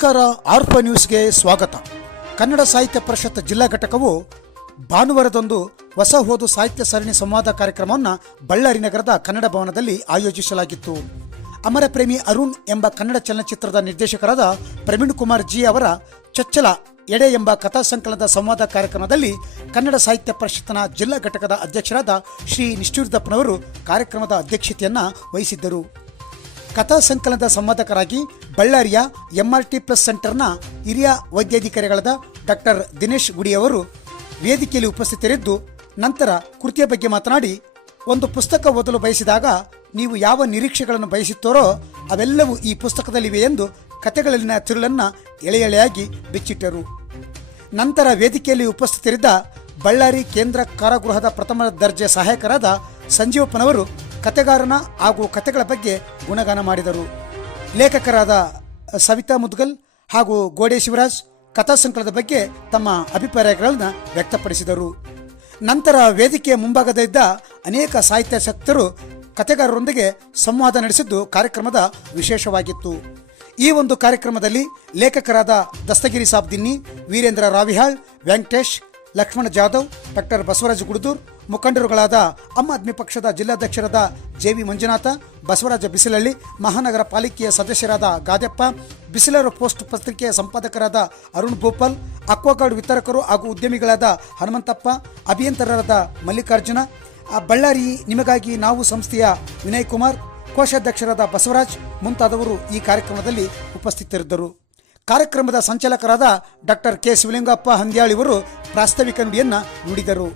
ನಮಸ್ಕಾರ. ಆರ್ಫಾ ನ್ಯೂಸ್ಗೆ ಸ್ವಾಗತ. ಕನ್ನಡ ಸಾಹಿತ್ಯ ಪರಿಷತ್ ಜಿಲ್ಲಾ ಘಟಕವು ಭಾನುವಾರದಂದು ಹೊಸ ಓದು ಸಾಹಿತ್ಯ ಸರಣಿ ಸಂವಾದ ಕಾರ್ಯಕ್ರಮವನ್ನು ಬಳ್ಳಾರಿ ನಗರದ ಕನ್ನಡ ಭವನದಲ್ಲಿ ಆಯೋಜಿಸಲಾಗಿತ್ತು. ಅಮರ ಪ್ರೇಮಿ ಅರುಣ್ ಎಂಬ ಕನ್ನಡ ಚಲನಚಿತ್ರದ ನಿರ್ದೇಶಕರಾದ ಪ್ರವೀಣ್ ಕುಮಾರ್ ಜಿ ಅವರ ಚಚ್ಚಲ ಎಡೆ ಎಂಬ ಕಥಾ ಸಂಕಲನದ ಸಂವಾದ ಕಾರ್ಯಕ್ರಮದಲ್ಲಿ ಕನ್ನಡ ಸಾಹಿತ್ಯ ಪರಿಷತ್ನ ಜಿಲ್ಲಾ ಘಟಕದ ಅಧ್ಯಕ್ಷರಾದ ಶ್ರೀ ನಿಷ್ಠೂರ್ದಪ್ಪನವರು ಕಾರ್ಯಕ್ರಮದ ಅಧ್ಯಕ್ಷತೆಯನ್ನು ವಹಿಸಿದ್ದರು. ಕಥಾ ಸಂಕಲನದ ಸಂವಾದಕರಾಗಿ ಬಳ್ಳಾರಿಯ MRT+ ಸೆಂಟರ್ನ ಹಿರಿಯ ವೈದ್ಯಾಧಿಕಾರಿಗಳಾದ ಡಾಕ್ಟರ್ ದಿನೇಶ್ ಗುಡಿಯವರು ವೇದಿಕೆಯಲ್ಲಿ ಉಪಸ್ಥಿತರಿದ್ದು, ನಂತರ ಕೃತಿಯ ಬಗ್ಗೆ ಮಾತನಾಡಿ, ಒಂದು ಪುಸ್ತಕ ಓದಲು ಬಯಸಿದಾಗ ನೀವು ಯಾವ ನಿರೀಕ್ಷೆಗಳನ್ನು ಬಯಸುತ್ತೀರೋ ಅವೆಲ್ಲವೂ ಈ ಪುಸ್ತಕದಲ್ಲಿವೆ ಎಂದು ಕಥೆಗಳಲ್ಲಿನ ತಿರುಳನ್ನು ಎಳೆಯಾಗಿ ಬಿಚ್ಚಿಟ್ಟರು. ನಂತರ ವೇದಿಕೆಯಲ್ಲಿ ಉಪಸ್ಥಿತರಿದ್ದ ಬಳ್ಳಾರಿ ಕೇಂದ್ರ ಕಾರಾಗೃಹದ ಪ್ರಥಮ ದರ್ಜೆ ಸಹಾಯಕರಾದ ಸಂಜೀವಪ್ಪನವರು ಕಥೆಗಾರನ ಹಾಗೂ ಕಥೆಗಳ ಬಗ್ಗೆ ಗುಣಗಾನ ಮಾಡಿದರು. ಲೇಖಕರಾದ ಸವಿತಾ ಮುದ್ಗಲ್ ಹಾಗೂ ಗೋಡೆ ಶಿವರಾಜ್ ಕಥಾ ಸಂಕಲನದ ಬಗ್ಗೆ ತಮ್ಮ ಅಭಿಪ್ರಾಯಗಳನ್ನು ವ್ಯಕ್ತಪಡಿಸಿದರು. ನಂತರ ವೇದಿಕೆಯ ಮುಂಭಾಗದಲ್ಲಿದ್ದ ಅನೇಕ ಸಾಹಿತ್ಯಾಸಕ್ತರು ಕಥೆಗಾರರೊಂದಿಗೆ ಸಂವಾದ ನಡೆಸಿದ್ದು ಕಾರ್ಯಕ್ರಮದ ವಿಶೇಷವಾಗಿತ್ತು. ಈ ಒಂದು ಕಾರ್ಯಕ್ರಮದಲ್ಲಿ ಲೇಖಕರಾದ ದಸ್ತಗಿರಿ ಸಾಬ್ ದಿನ್ನಿ, ವೀರೇಂದ್ರ ರಾವಿಹಾಳ್, ವೆಂಕಟೇಶ್, ಲಕ್ಷ್ಮಣ ಜಾಧವ್, ಡಾಕ್ಟರ್ ಬಸವರಾಜ ಗುಡದೂರ್, ಮುಖಂಡರುಗಳಾದ ಆಮ್ ಆದ್ಮಿ ಪಕ್ಷದ ಜಿಲ್ಲಾಧ್ಯಕ್ಷರಾದ JV ಮಂಜುನಾಥ, ಬಸವರಾಜ ಬಿಸಿಲಳ್ಳಿ, ಮಹಾನಗರ ಪಾಲಿಕೆಯ ಸದಸ್ಯರಾದ ಗಾದೆಪ್ಪ, ಬಿಸಿಲರ ಪೋಸ್ಟ್ ಪತ್ರಿಕೆಯ ಸಂಪಾದಕರಾದ ಅರುಣ್ ಭೂಪಾಲ್, ಅಕ್ವಾಗಾರ್ಡ್ ವಿತರಕರು ಹಾಗೂ ಉದ್ಯಮಿಗಳಾದ ಹನುಮಂತಪ್ಪ, ಅಭಿಯಂತರರಾದ ಮಲ್ಲಿಕಾರ್ಜುನ, ಬಳ್ಳಾರಿ ನಿಮಗಾಗಿ ನಾವು ಸಂಸ್ಥೆಯ ವಿನಯ್ ಕುಮಾರ್, ಕೋಶಾಧ್ಯಕ್ಷರಾದ ಬಸವರಾಜ್ ಮುಂತಾದವರು ಈ ಕಾರ್ಯಕ್ರಮದಲ್ಲಿ ಉಪಸ್ಥಿತರಿದ್ದರು. ಕಾರ್ಯಕ್ರಮದ ಸಂಚಾಲಕರಾದ ಡಾಕ್ಟರ್ K ಶಿವಲಿಂಗಪ್ಪ ಹಂದ್ಯಾಳ್ ಇವರು ಪ್ರಾಸ್ತಾವಿಕ ನುಡಿಯನ್ನು ನುಡಿದರು.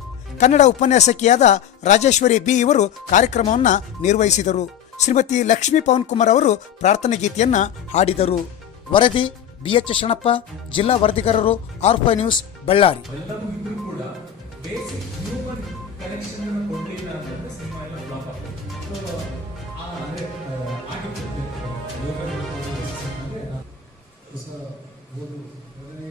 ಕನ್ನಡ ಉಪನ್ಯಾಸಕಿಯಾದ ರಾಜೇಶ್ವರಿ B ಇವರು ಕಾರ್ಯಕ್ರಮವನ್ನು ನಿರ್ವಹಿಸಿದರು. ಶ್ರೀಮತಿ ಲಕ್ಷ್ಮೀ ಪವನ್ ಕುಮಾರ್ ಅವರು ಪ್ರಾರ್ಥನೆ ಗೀತೆಯನ್ನು ಹಾಡಿದರು. ವರದಿ BH ಶಣಪ್ಪ, ಜಿಲ್ಲಾ ವರದಿಗಾರರು, ಆರ್ಫಾ ನ್ಯೂಸ್, ಬಳ್ಳಾರಿ. ಹೊಸ ಓದು ಮೊದಲನೇ